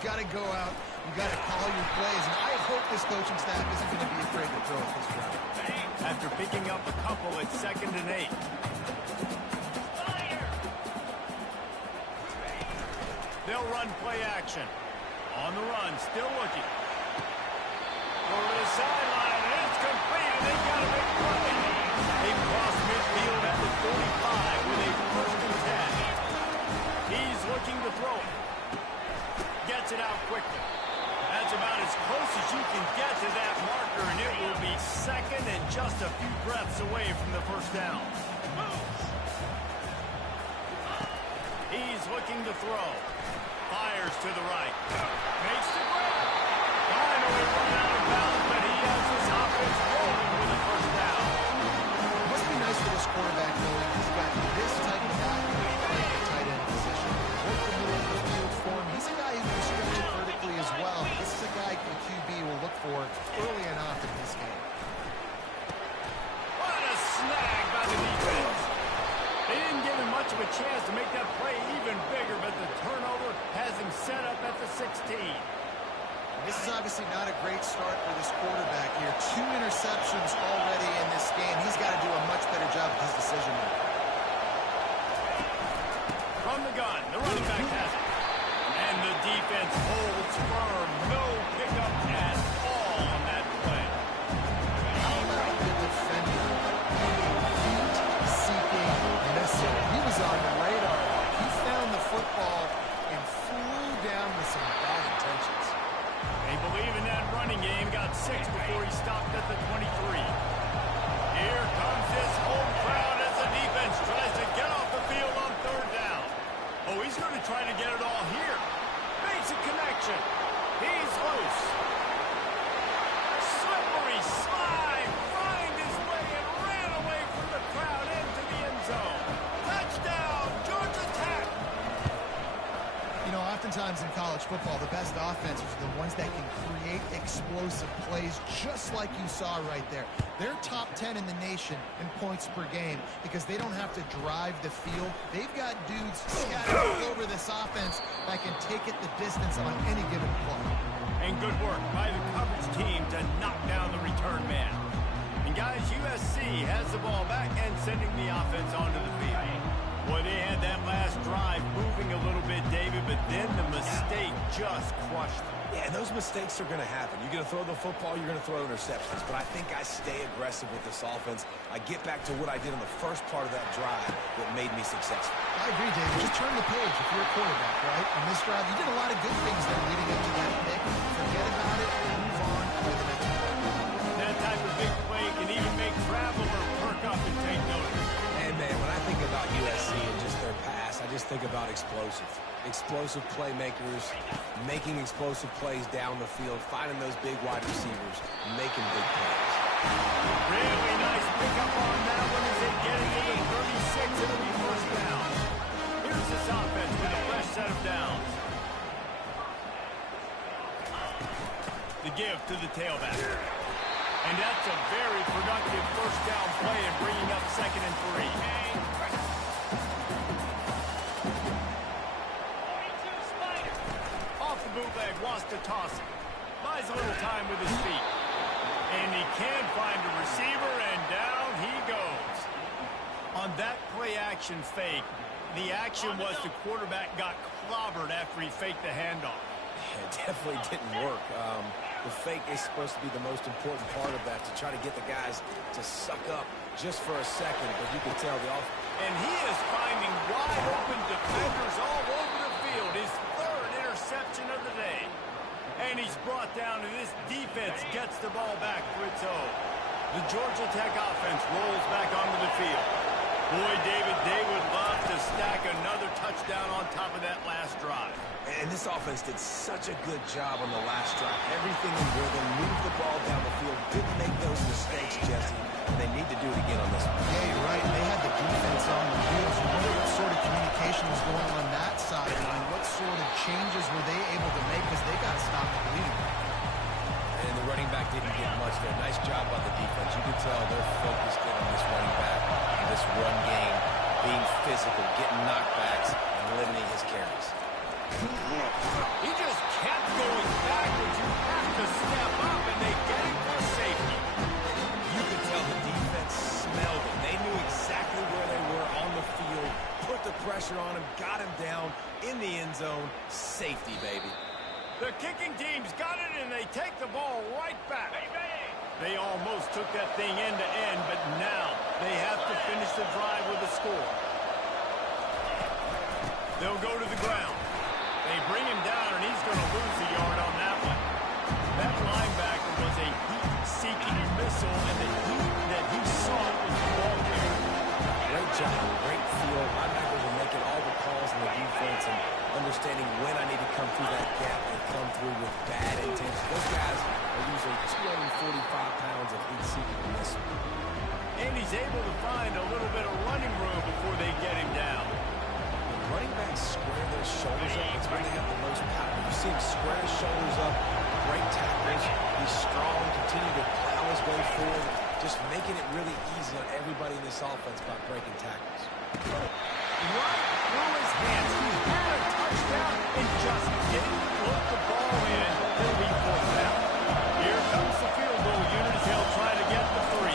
You've got to go out. You've got to call your plays. And I hope this coaching staff isn't going to be afraid to throw at this drive. After picking up a couple at 2nd and 8. They'll run play action. On the run, still looking. Over to the sideline, and it's complete, and they've got a big play. They've crossed midfield at the 45 with a 1st and 10. He's looking to throw it. Gets it out quickly. That's about as close as you can get to that marker, and it will be 2nd and just a few breaths away from the 1st down. He's looking to throw. Fires to the right. Makes the grab. Finally run out of bounds, but he has his offense rolling with a 1st down. It must be nice for this quarterback, knowing he's got this type of guy playing the tight end position. Work the middle of the field for him. He's a guy who can stretch it vertically as well. This is a guy the QB will look for early and often in this game. What a snag by the defense. They didn't give him much of a chance to make that play even bigger, but the turnover has him set up at the 16. This is obviously not a great start for this quarterback here. 2 interceptions already in this game. He's got to do a much better job with his decision making. From the gun, the running back has it. And the defense holds firm. No pickup at all on that play. How about the defender? Heat-seeking missile. He was on the radar. He found the football and flew down with some bad intentions. They believe in that running game. Got 6 before he stopped at the 23. Here comes this home crowd as the defense tries to get off the field on 3rd down. Oh, he's going to try to get it all here. Makes a connection. He's loose. Slippery slide. Find his way and ran away from the crowd into the end zone. Touchdown, Georgia Tech. You know, oftentimes in college football, the best offenses are the ones that can create explosive plays, just like you saw right there. They're top 10 in the nation in points per game because they don't have to drive the field. They've got dudes scattered all over this offense that can take it the distance on any given play. And good work by the coverage team to knock down the return man. And guys, USC has the ball back and sending the offense onto the field. Boy, they had that last drive moving a little bit, David, but then the mistake just crushed them. Yeah, and those mistakes are going to happen. You're going to throw the football, you're going to throw interceptions. But I think I stay aggressive with this offense. I get back to what I did on the first part of that drive that made me successful. I agree, David. Just turn the page if you're a quarterback, right? On this drive, you did a lot of good things there leading up to that pick. Forget about it, move on, play the next one. That type of big play can even make traveler perk up and take notice. And, man, when I think about USC and just their pass, I just think about explosive. Explosive playmakers, making explosive plays down the field, finding those big wide receivers, making big plays. Really nice pickup on that one as they get it to the 36. It'll be 1st down. Here's this offense with a fresh set of downs. The give to the tailback. And that's a very productive 1st down play and bringing up 2nd and 3. Bootleg wants to toss it. Buys a little time with his feet. And he can find a receiver, and down he goes. On that play-action fake, the action was the quarterback got clobbered after he faked the handoff. It definitely didn't work. The fake is supposed to be the most important part of that, to try to get the guys to suck up just for a second, but you can tell the offense. And he is finding wide-open defenders all over the field. His 3rd interception of the day. And he's brought down, and this defense gets the ball back for its own. The Georgia Tech offense rolls back onto the field. Boy, David, they would love to stack another touchdown on top of that last drive. And this offense did such a good job on the last drive. Everything in rhythm, moved the ball down the field, didn't make those mistakes, Jesse. They need to do it again on this one. Yeah, you're right. They had the defense on the wheels. You wonder what sort of communication was going on that side, and what sort of changes were they able to make, because they got to stop the bleeding. And the running back didn't get much there. Nice job by the defense. You can tell they're focused in on this running back, and this run game, being physical, getting knockbacks, and limiting his carries. He just kept pressure on him, got him down in the end zone. Safety, baby. The kicking team's got it, and they take the ball right back. They almost took that thing end to end, but now they have to finish the drive with a score. They'll go to the ground. They bring him down, and he's going to lose a yard on that one. That linebacker was a heat-seeking missile, and the heat that he sought was the ball carrier. Great job, great field. Linebackers are making all the calls in the defense and understanding when I need to come through that gap and come through with bad intention. Those guys are usually 245 pounds of heat-seeking missile. And he's able to find a little bit of running room before they get him down. Running backs square their shoulders up. It's when they have the most power. You see him square his shoulders up, great tackles. He's strong, continue to plow his way forward, just making it really easy on everybody in this offense by breaking tackles. Right through his hands. He had a touchdown and just didn't put the ball in. He'll be forced out. Here comes the field goal unit as they'll try to get the 3.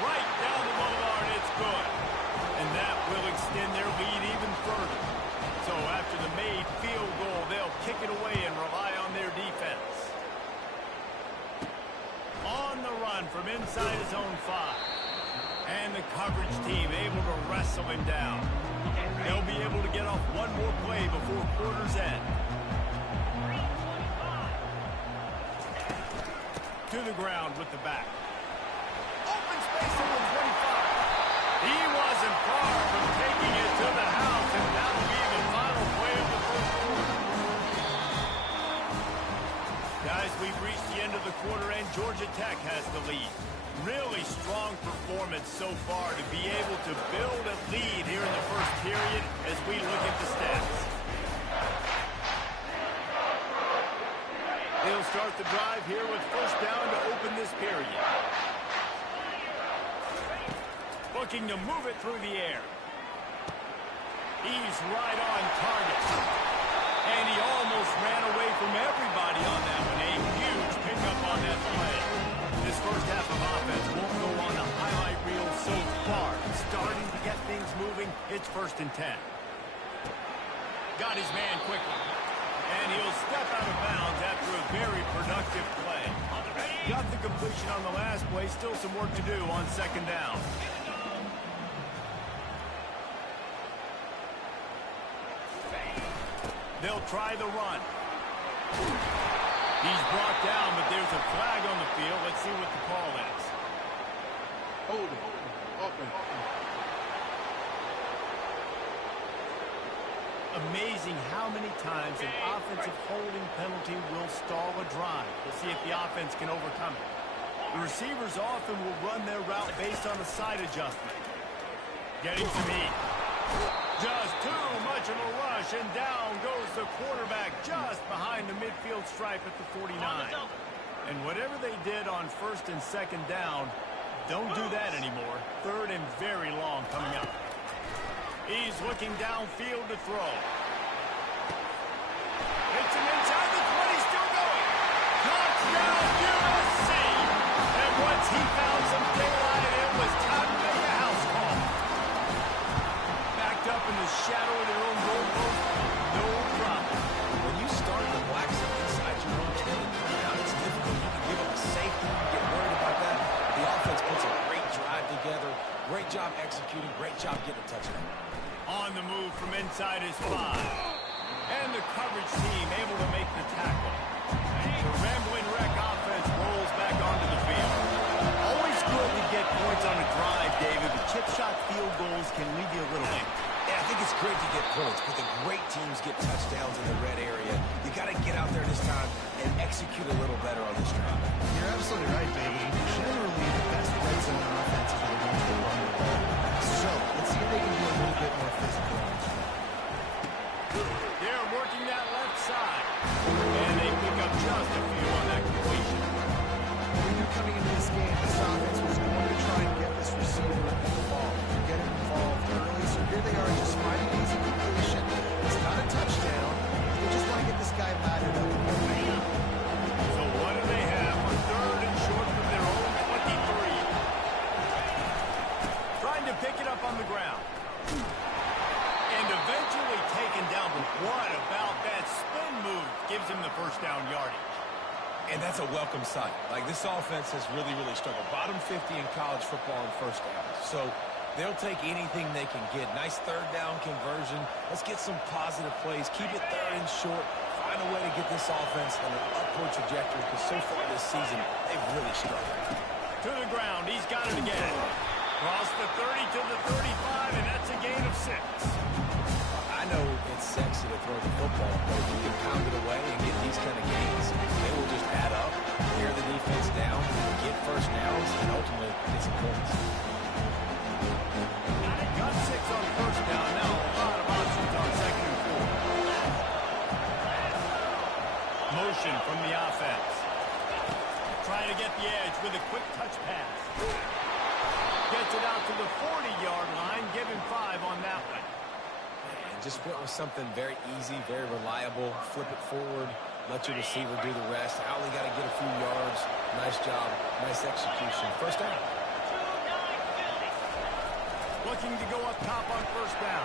Right down the boulevard, it's good. And that will extend their lead even further. So after the made field goal, they'll kick it away and rely on their defense. On the run from inside his own 5. And the coverage team able to wrestle him down. They'll be able to get off one more play before quarter's end. To the ground with the back. Open space on the 25. He wasn't far from taking it to the house, and that'll be the final play of the first quarter. Guys, we've reached the end of the quarter, and Georgia Tech has the lead. Really strong performance so far to be able to build a lead here in the first period as we look at the stats. They'll start the drive here with first down to open this period. Looking to move it through the air. He's right on target. And he almost ran away from everybody on that one. A huge pickup on that play. This first half of offense won't go on the highlight reel so far. Starting to get things moving. It's 1st and 10. Got his man quickly. And he'll step out of bounds after a very productive play. Got the completion on the last play. Still some work to do on 2nd down. They'll try the run. He's brought down, but there's a flag on the field. Let's see what the call is. Hold it. Open. Amazing how many times an offensive holding penalty will stall a drive. We'll see if the offense can overcome it. The receivers often will run their route based on a side adjustment. Getting some heat. Just too much of a rush, and down goes the quarterback just behind the midfield stripe at the 49. And whatever they did on 1st and 2nd down, don't do that anymore. 3rd and very long coming up. He's looking downfield to throw. Hits him inside the 20, still going. Touchdown, USC! And once he found some daylight, it was time to make a house call. Backed up in the shadow of their own goal post, no problem. When you start the blacks up inside your own 10 and come out, it's difficult. You can give up a safety, you get worried about that. The offense puts a great drive together. Great job executing, great job getting a touchdown. On the move from inside his 5. And the coverage team able to make the tackle. The rambling wreck offense rolls back onto the field. Always good to get points on a drive, David, but chip shot field goals can leave you a little bit. Yeah, I think it's great to get points, but the great teams get touchdowns in the red area. You got to get out there this time and execute a little better on this drive. You're absolutely right, David. Generally, the best red zone offenses are the ones that run the ball. So, let's see if they can be a little bit more physical. They're working that left side. And they pick up just a few on that completion. We knew coming into this game, this offense was going to try and get this receiver involved, get him involved early. So here they are just finding an easy completion. It's not a touchdown. They just want to get this guy laddered up. So what do they have for 3rd and short from their own 23? Trying to pick it up on the ground. And eventually taken down, but what about that spin move? Gives him the first down yardage. And that's a welcome sight. Like, this offense has really, really struggled. Bottom 50 in college football on first downs. So they'll take anything they can get. Nice third down conversion. Let's get some positive plays. Keep it third and short. Find a way to get this offense on an upward trajectory, because so far this season, they've really struggled. To the ground. He's got it again. Cross the 30 to the 35, and that's a gain of 6. I know it's sexy to throw the football, but if you can pound it away and get these kind of gains, they will just add up, wear the defense down, get first downs, and ultimately get some points. Got 6 on first down. Now a lot of options on second and 4. Motion from the offense. Trying to get the edge with a quick touch pass. Gets it out to the 40-yard line. Give him 5 on that one. And just went with something very easy, very reliable. Flip it forward. Let your receiver do the rest. I only got to get a few yards. Nice job. Nice execution. First down. Looking to go up top on first down.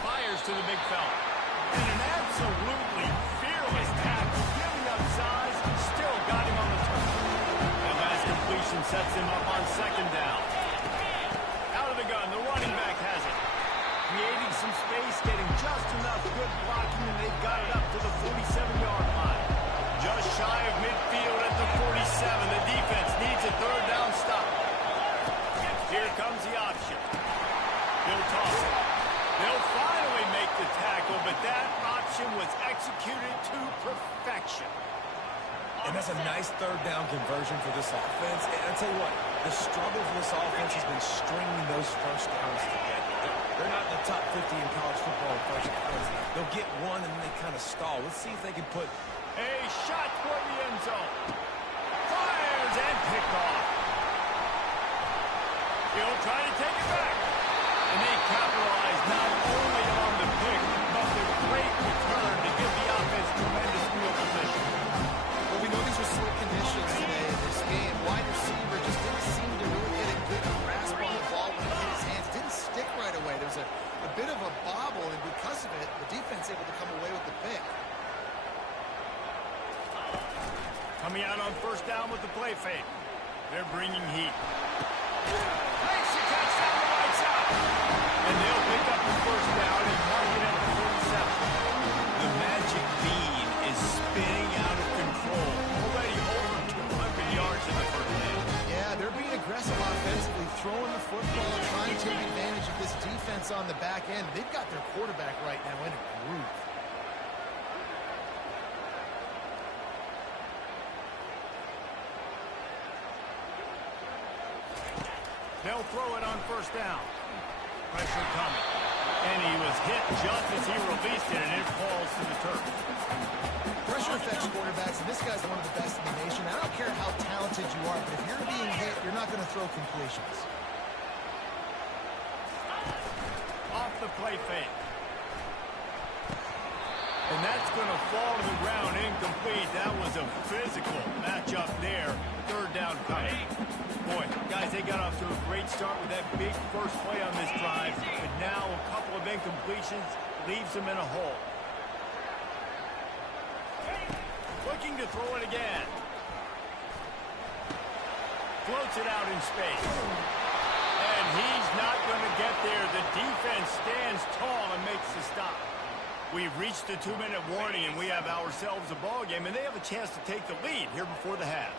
Fires to the big fella. And an absolutely fearless tackle. Giving up size. Still got him on the turn. That last completion sets him up on second down. Out of the gun. The running back has it. Creating some space. Getting just enough good blocking. And they've got it up to the 47-yard line. Just shy of midfield at the 47. The defense needs a third down stop. Here comes the option. They'll toss it. They'll finally make the tackle, but that option was executed to perfection. And that's a nice third down conversion for this offense. And I'll tell you what, the struggle for this offense has been stringing those first downs together. They're not in the top 50 in college football in first downs. They'll get one and then they kind of stall. Let's see if they can put a shot toward the end zone. Fires and picked off. He'll try to take it back. And they capitalize not only on the pick, but the great return to give the offense tremendous field position. Well, we know these are slick conditions today in this game. Wide receiver just didn't seem to really get a good grasp on the ball when it hit his hands. Didn't stick right away. There was a bit of a bobble, and because of it, the defense able to come away with the pick. Coming out on first down with the play fake. They're bringing heat. Makes the catch down the right side. And they'll pick up the first down and mark it at the 47. The magic bean is spinning out of control. Already over 200 yards in the first half. Yeah, they're being aggressive offensively, throwing the football, trying to take advantage of this defense on the back end. They've got their quarterback right now in a groove. They'll throw it on first down. Pressure coming. And he was hit just as he released it, and it falls to the turf. Pressure affects quarterbacks, and this guy's one of the best in the nation. I don't care how talented you are, but if you're being hit, you're not going to throw completions. Off the play fake. And that's going to fall to the ground incomplete. That was a physical matchup there. Third down coming. Boy, guys, they got off to a great start with that big first play on this drive. But now a couple of incompletions leaves them in a hole. Looking to throw it again. Floats it out in space. And he's not going to get there. The defense stands tall and makes the stop. We've reached the 2-minute warning, and we have ourselves a ball game, and they have a chance to take the lead here before the half.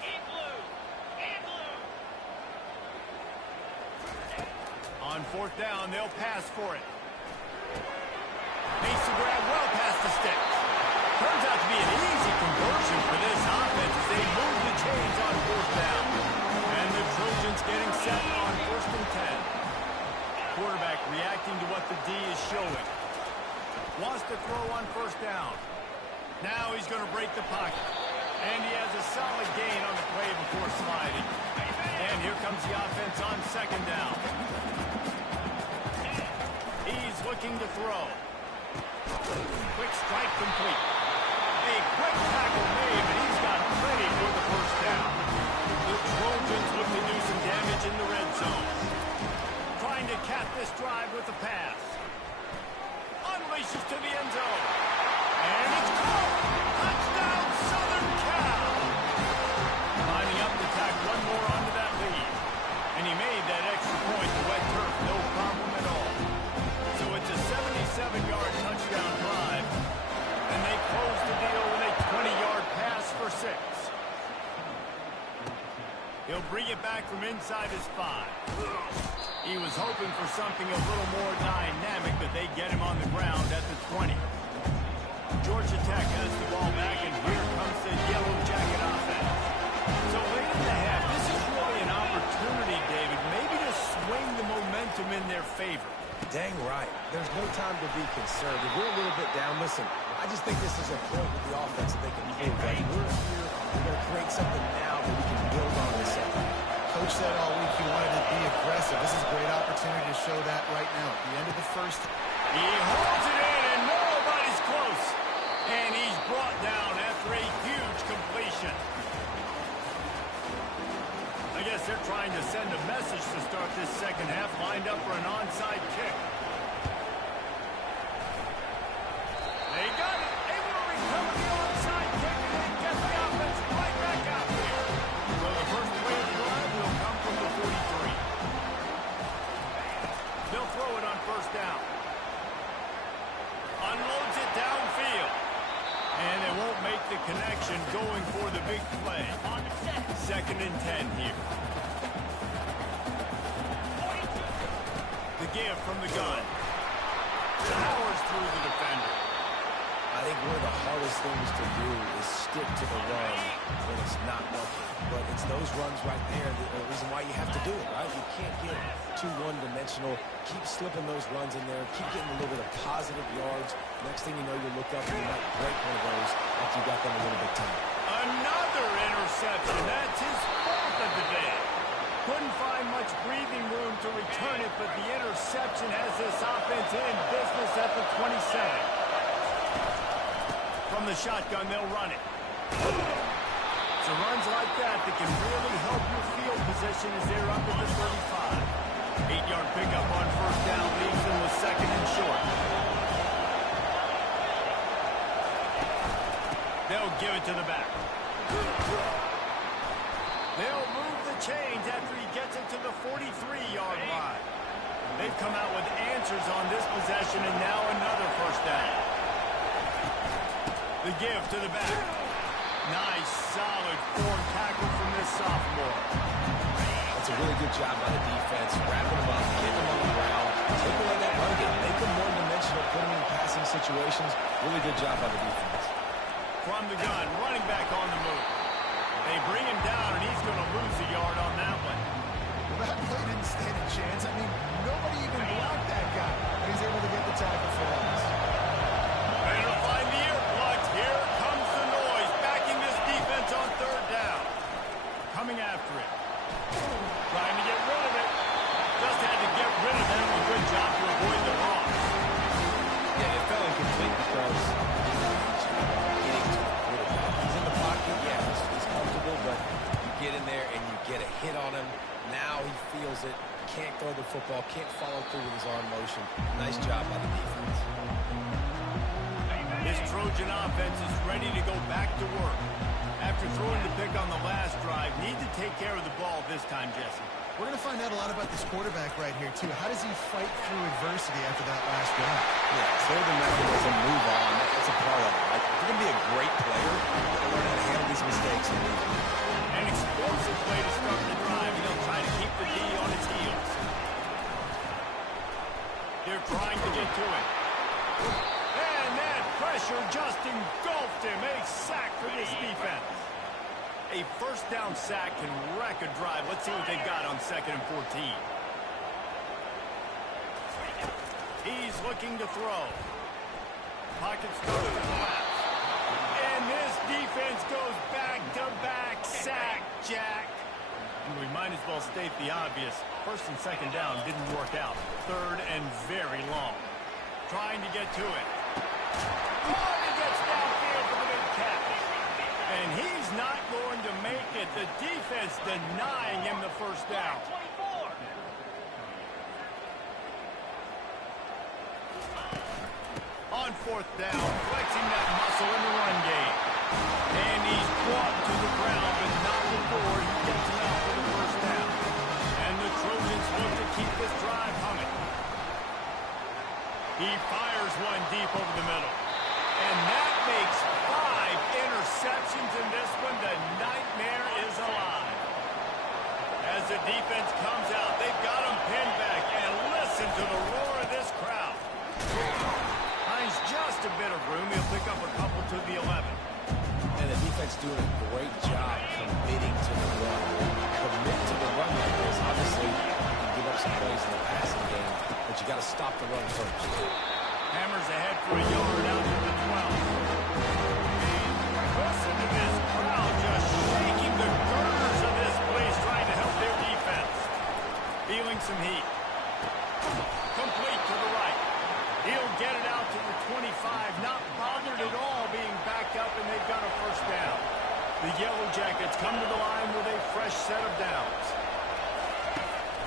On fourth down, they'll pass for it. Makes the grab well past the sticks. Turns out to be an easy conversion for this offense as they move the chains on fourth down. And the Trojans getting set on first and 10. Quarterback reacting to what the D is showing. Wants to throw on first down. Now he's going to break the pocket. And he has a solid gain on the play before sliding. And here comes the offense on second down. He's looking to throw. Quick strike complete. A quick tackle made, but he's got plenty for the first down. The Trojans look to do some damage in the red zone. Try trying to cap this drive with a pass. Unleashes to the end zone. And it's caught. Touchdown, Southern Cal. Lining up to tack one more onto that lead. And he made that extra point to wet turf, no problem at all. So it's a 77-yard touchdown drive. And they close the deal with a 20-yard pass for 6. He'll bring it back from inside his 5. He was hoping for something a little more dynamic, but they get him on the ground at the 20. Georgia Tech has the ball back, and here comes the Yellow Jacket offense. So late in the half, this is really an opportunity, David, maybe to swing the momentum in their favor. Dang right. There's no time to be concerned. If we're a little bit down, listen, I just think this is a point with the offense that they can prove. Like, we're here, we're going to create something now that we can build on in the second. Coach said all week he wanted to be aggressive. This is a great opportunity to show that right now. At the end of the first. He holds it in, and nobody's close. And he's brought down after a huge completion. I guess they're trying to send a message to start this second half, lined up for an onside kick. They got it. Able to recover the onside kick and then get the offense right back out there. So the first play of the drive will come from the 43. They'll throw it on first down. Unloads it downfield. And they won't make the connection going for the big play. Second and 10 here. The give from the gun. Powers through the defender. I think one of the hardest things to do is stick to the run when it's not working. But it's those runs right there that are the reason why you have to do it, right? You can't get too one-dimensional. Keep slipping those runs in there. Keep getting a little bit of positive yards. Next thing you know, you look up and you might break one of those after you got them a little bit time. Another interception. That's his 4th of the day. Couldn't find much breathing room to return it, but the interception has this offense in business at the 27. From the shotgun, they'll run it. So runs like that can really help your field position as they're up at the 35. 8-yard pickup on first down leaves them with second and short. They'll give it to the back. They'll move the chains after he gets it to the 43-yard line. They've come out with answers on this possession, and now another first down. The give to the back. Nice, solid form tackle from this sophomore. That's a really good job by the defense, wrapping them up, getting them on the ground, take away that run game, make them more dimensional, put them in passing situations. Really good job by the defense. From the gun, running back on the move. They bring him down, and he's going to lose a yard on that one. Well, that play didn't stand a chance. I mean, nobody even blocked that guy. And he's able to get the tackle for loss. Better find the earplugs. Here comes the noise, backing this defense on third down. Coming after it. Trying to get rid of it. Just had to get rid of them. A good job to avoid the loss. Yeah, it fell incomplete because getting to the quarterback. He's in the pocket, yeah, he's comfortable, but you get in there and you get a hit on him. Now he feels it, can't throw the football, can't follow through with his arm motion. Nice job by the defense. This Trojan offense is ready to go back to work. After throwing the pick on the last drive, need to take care of the ball this time, Jesse. We're going to find out a lot about this quarterback right here, too. How does he fight through adversity after that last drive? Yeah, throw the mechanism, move on. That's a part of it, right? If you're going to be a great player, you got to learn how to handle these mistakes and move on. An explosive play to start the drive, and they'll try to keep the D on its heels. They're trying to get to it. And that pressure just engulfed him. A sack for this defense. A first down sack can wreck a drive. Let's see what they've got on 2nd and 14. He's looking to throw. Pocket started to the left. And this defense goes back-to-back sack, Jack. We might as well state the obvious. First and second down didn't work out. Third and very long. Trying to get to it. Oh, he gets downfield for the big catch. And he's not going to make it. The defense denying him the first down. on fourth down, flexing that muscle in the run game. And he's brought to the ground, but not before he gets him out for the first down. And the Trojans look to keep this drive humming. He fires one deep over the middle. And that makes 5 interceptions in this one. The nightmare is alive. As the defense comes out, they've got him pinned back. And listen to the roar of this crowd. Finds just a bit of room. He'll pick up a couple to the 11. And the defense doing a great job committing to the run. Commit to the run like this. Obviously, you can give up some plays in the passing game, but you got to stop the run first. Hammers ahead for a yard out to the 12. Listen to this crowd just shaking the girders of this place, trying to help their defense. Feeling some heat. Complete to the right. He'll get it out to the 25, not bothered at all being backed up, and they've got a first down. The Yellow Jackets come to the line with a fresh set of downs.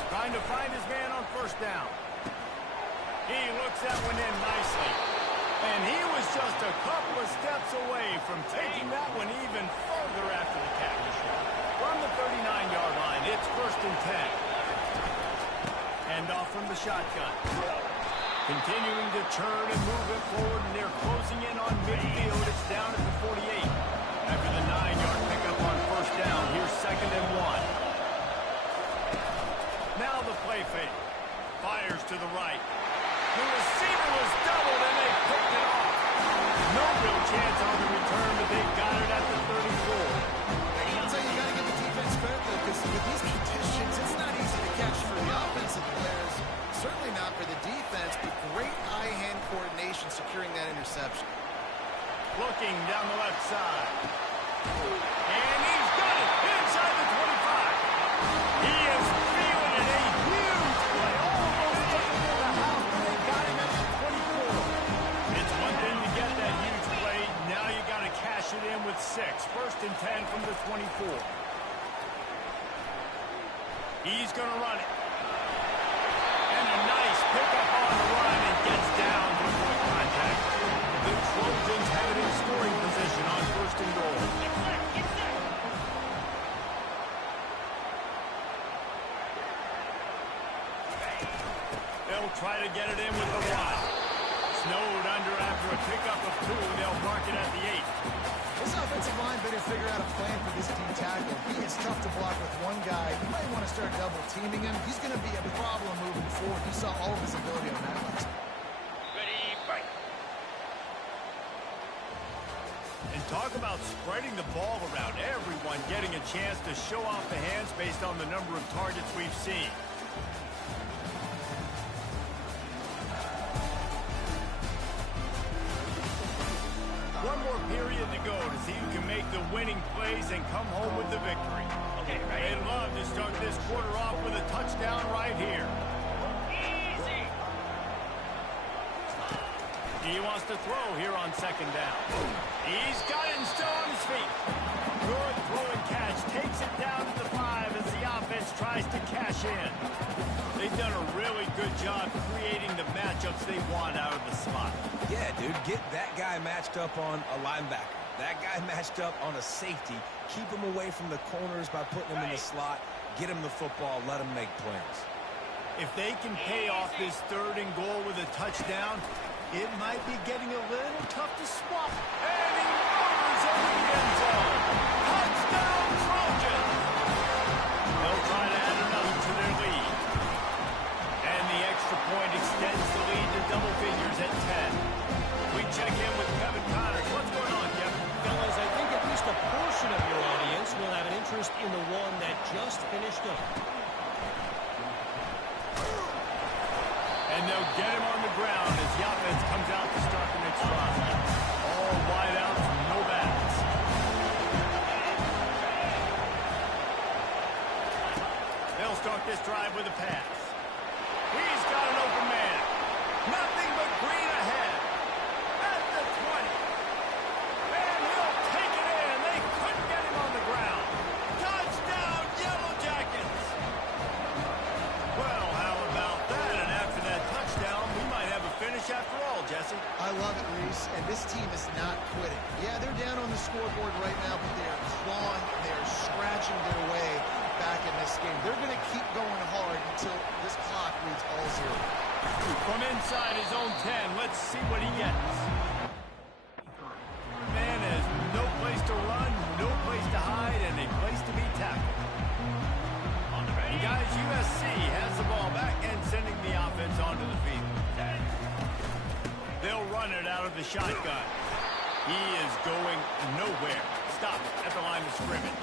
Trying to find his man on first down. He looks that one in nicely. And he was just a couple of steps away from taking that one even further after the catch. From the 39-yard line, it's first and 10. Hand off from the shotgun. Continuing to turn and move it forward, and they're closing in on midfield. It's down at the 48. After the 9-yard pickup on first down, here's second and 1. Now the play fake. Fires to the right. The receiver was doubled, and they picked it off. No real chance on the return, but they got it at the 34. I'll tell you, you got to give the defense credit, though, because with these conditions, it's not easy to catch for the offensive players. Certainly not for the defense, but great eye-hand coordination securing that interception. Looking down the left side. And he's got it inside the 25. He is feeling it. A huge play. Almost took him to the house, but they got him at the 24. It's one thing to get that huge play. Now you got to cash it in with 6. First and 10 from the 24. He's going to run it. And a nice pickup on the run and gets down to avoid contact. The Trojans have it in scoring position on first and goal. They'll try to get it in with the run. Snowed under after a pickup of 2. They'll mark it at the 8. This offensive line better figure out a plan for this D tackle. He is tough to block with one guy. You might want to start double teaming him. He's going to be a problem moving forward. You saw all of his ability on that last. Ready, fight. And talk about spreading the ball around. Everyone getting a chance to show off the hands based on the number of targets we've seen. One more period to go to see who can make the winning plays and come home with the victory. Okay, right. They'd love to start this quarter off with a touchdown right here. Easy. He wants to throw here on second down. He's got it and still on his feet. Good throw and catch. Takes it down to the 5 as the offense tries to cash in. They've done a really good job creating the matchups they want out of the slot. Yeah, dude, get that guy matched up on a linebacker. That guy matched up on a safety. Keep him away from the corners by putting him in the slot. Get him the football. Let him make plays. If they can pay off this third and goal with a touchdown, it might be getting a little tough to swap. And he murders over the end zone. Touchdown, Trojans! They'll try to add another to their lead. And the extra point extends the lead to double figures at 10. We check in with Kevin Connors. What's going on, Kevin? Fellas, I think at least a portion of your audience will have an interest in the one that just finished up. And they'll get him on the ground as the offense comes out to start the next drive. All wideouts, no backs. They'll start this drive with a pass. He's got an open man. Nothing but green ahead. At the 20. And he'll take it in. They couldn't get him on the ground. Touchdown, Yellow Jackets. Well, how about that? And after that touchdown, we might have a finish after all, Jesse. I love it, this team is not quitting. Yeah, they're down on the scoreboard right now, but they are clawing, they are scratching their way back in this game. They're going to keep going hard until this clock reads all zero. From inside his own 10, let's see what he gets. Man has no place to run, no place to hide, and a place to be tackled. And guys, USC has the ball back and sending the offense onto the field. They'll run it out of the shotgun. He is going nowhere. Stop at the line of scrimmage.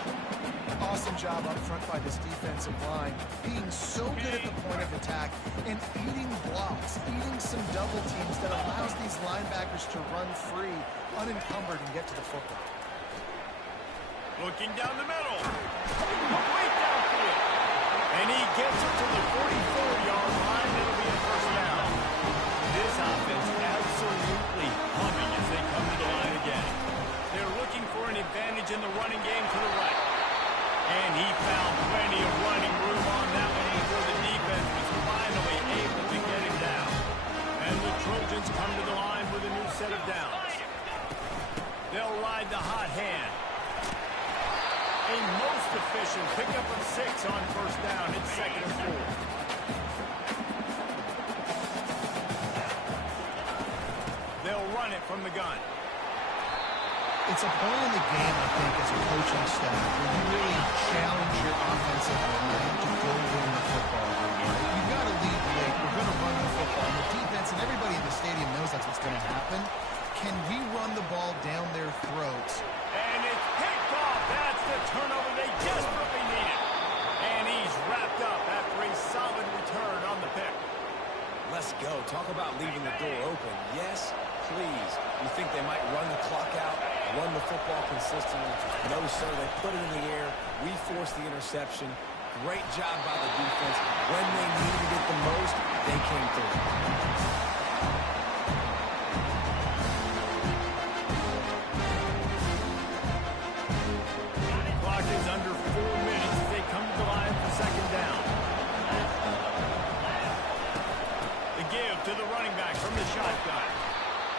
Awesome job up front by this defensive line, being so good at the point of attack and eating blocks, eating some double teams that allows these linebackers to run free, unencumbered, and get to the football. Looking down the middle. Complete downfield. And he gets it to the 44-yard line. It'll be a first down. This offense absolutely humming as they come to the line again. They're looking for an advantage in the running game to the right. And he found plenty of running room on that one before the defense was finally able to get him down. And the Trojans come to the line with a new set of downs. They'll ride the hot hand. A most efficient pickup of 6 on first down. It's 2nd and 4. They'll run it from the gun. It's a point in the game, I think, as a coaching staff, where you really challenge your offensive line to go win the football game. Right? You've got to lead late. We're going to run the football. And the defense and everybody in the stadium knows that's what's going to happen. Can we run the ball down their throats? And it's picked off. That's the turnover they desperately needed. And he's wrapped up after a solid return on the pick. Let's go. Talk about leaving the door open. Yes, please. You think they might run the clock out, run the football consistently? No, sir. They put it in the air. We forced the interception. Great job by the defense. When they needed it the most, they came through. Clock is under 4 minutes as they come to the line for 2nd down. The give to the running back from the shotgun.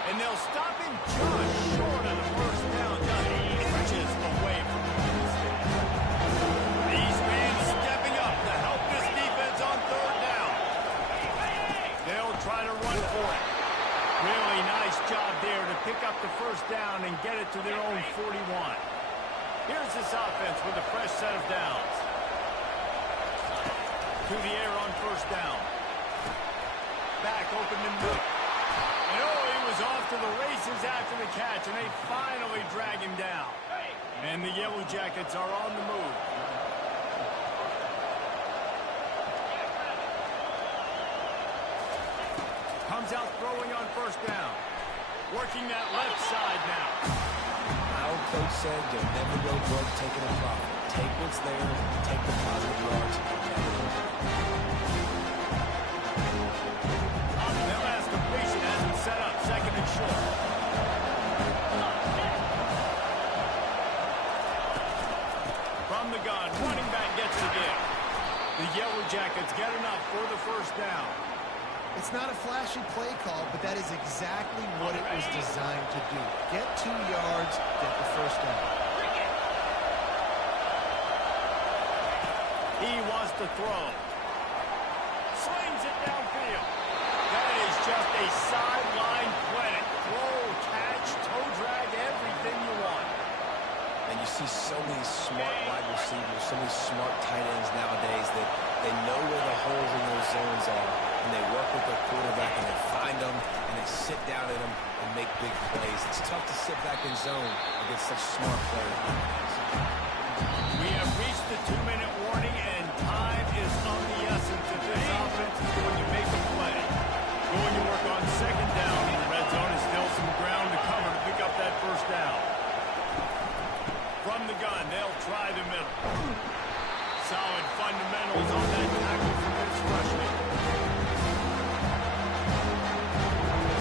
And they'll stop him just short of the first down, just inches away from the mistake. These men stepping up to help this defense on 3rd down. They'll try to run for it. Really nice job there to pick up the first down and get it to their own 41. Here's this offense with a fresh set of downs. To the air on first down. Back open to middle. And he was off to the races after the catch, and they finally drag him down. And the Yellow Jackets are on the move. Comes out throwing on first down. Working that left side now. Our coach said you'll never go broke taking a profit. Take what's there, take the positive yards, and never go broke. Their last completion has him set up 2nd and short. From the gun, running back gets the give. The Yellow Jackets get enough for the first down. It's not a flashy play call, but that is exactly what it was designed to do. Get 2 yards, get the first down. He wants to throw. Slings it downfield. That is just a sideline clinic. Throw, catch, toe drag, everything you want. And you see so many smart wide receivers, so many smart tight ends nowadays that they know where the holes in those zones are, and they work with their quarterback, and they find them, and they sit down in them and make big plays. It's tough to sit back in zone against such smart players nowadays. We have reached the 2-minute warning, and time is of the essence if this offense is going to make a play. Going to work on 2nd down in the red zone is still some ground to cover to pick up that first down. From the gun, they'll try the middle. Solid fundamentals on that tackle from this freshman.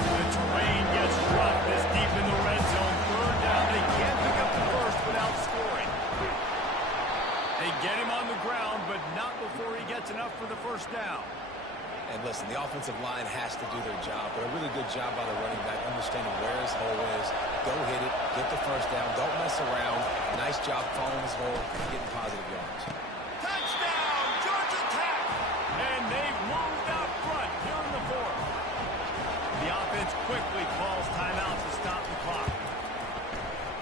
The terrain gets rough this deep in the red zone. 3rd down. They can't pick up the first without scoring. They get him on the ground, but not before he gets enough for the first down. And listen, the offensive line has to to do their job, but a really good job by the running back, understanding where his hole is. Go hit it, get the first down, don't mess around. Nice job following his hole and getting positive yards. Touchdown, Georgia Tech! And they've moved out front here in the fourth. The offense quickly calls timeout to stop the clock.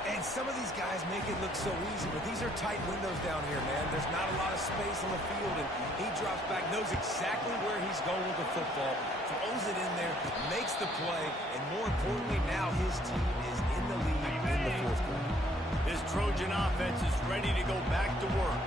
And some of these guys make it look so easy, but these are tight windows down here, man. There's not a lot of space on the field, and he drops back, knows exactly where he's going with the football, throws it in there, makes the play, and more importantly, now his team is in the lead in the fourth quarter. This Trojan offense is ready to go back to work.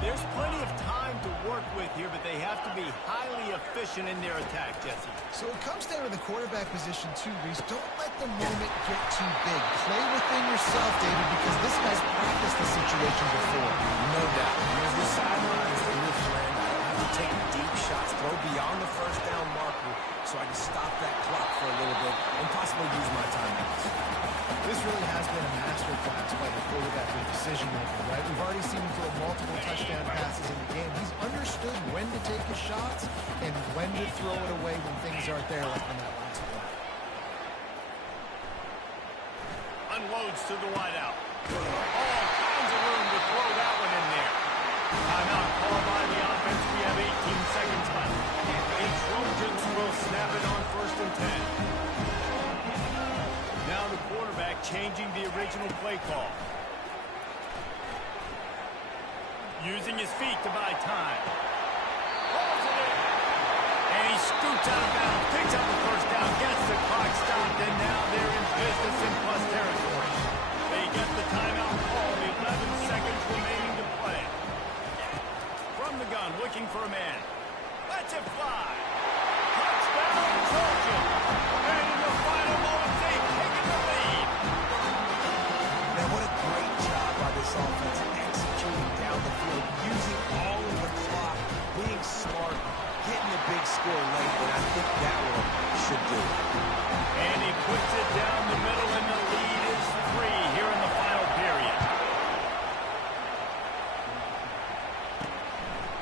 There's plenty of time to work with here, but they have to be highly efficient in their attack, Jesse. So it comes down to the quarterback position too, Reese. Don't let the moment get too big. Play within yourself, David, because this guy's practiced the situation before. No doubt. Here's the sidelines for your friend. I have to take deep shots, throw beyond the first down marker so I can stop that clock for a little bit and possibly use my timeouts. This really has been a masterclass by the quarterback with decision-making, right? We've already seen him throw multiple touchdown passes in the game. He's understood when to take his shots and when to throw it away when things aren't there, like on that last play. Unloads to the wideout. All kinds of room to throw that one in there. Timeout called by the offense. We have 18 seconds left. The Trojans will snap it on 1st and 10. Now the quarterback changing the original play call. Using his feet to buy time. Pulls it in. And he scoots out of bounds. Picks up the first down. Gets the clock stopped. And now they're in business in plus territory. They get the timeout call. 11 seconds remaining to play. From the gun, looking for a man. Lets it fly. Touchdown, Trojan. And in the final moments, they've taken the lead. Now, what a great job by this offense executing down the field, using all of the clock, being smart, getting a big score late, and I think that one should do it. And he puts it down the middle, and the lead is 3 here in the final period.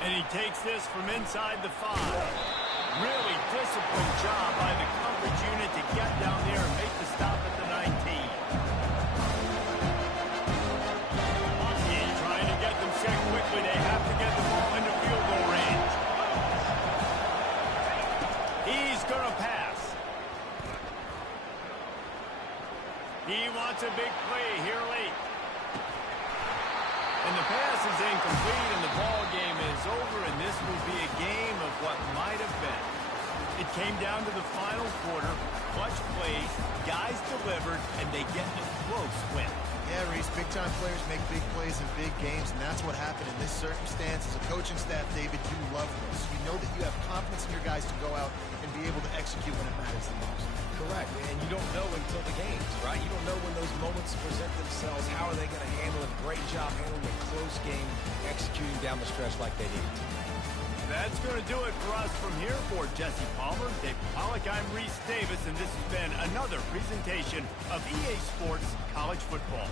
And he takes this from inside the 5. Really disciplined job by the coverage unit to get down there and make the stop at the 19. He's trying to get them set quickly. They have to get the ball into field goal range. He's going to pass. He wants a big play here late. And the pass is incomplete, and the ball game is over, and this will be a game of what might have been. It came down to the final quarter, clutch plays, guys delivered, and they get a close win. Yeah, Reese, big-time players make big plays in big games, and that's what happened in this circumstance. As a coaching staff, David, you love this. You know that you have confidence in your guys to go out and be able to execute when it matters the most. Correct, and you don't know until the games, right? You don't know when those moments present themselves. How are they going to handle it? Great job handling a close game, executing down the stretch like they needed to. That's going to do it for us from here. For Jesse Palmer, Dave Pollock, I'm Reese Davis, and this has been another presentation of EA Sports College Football.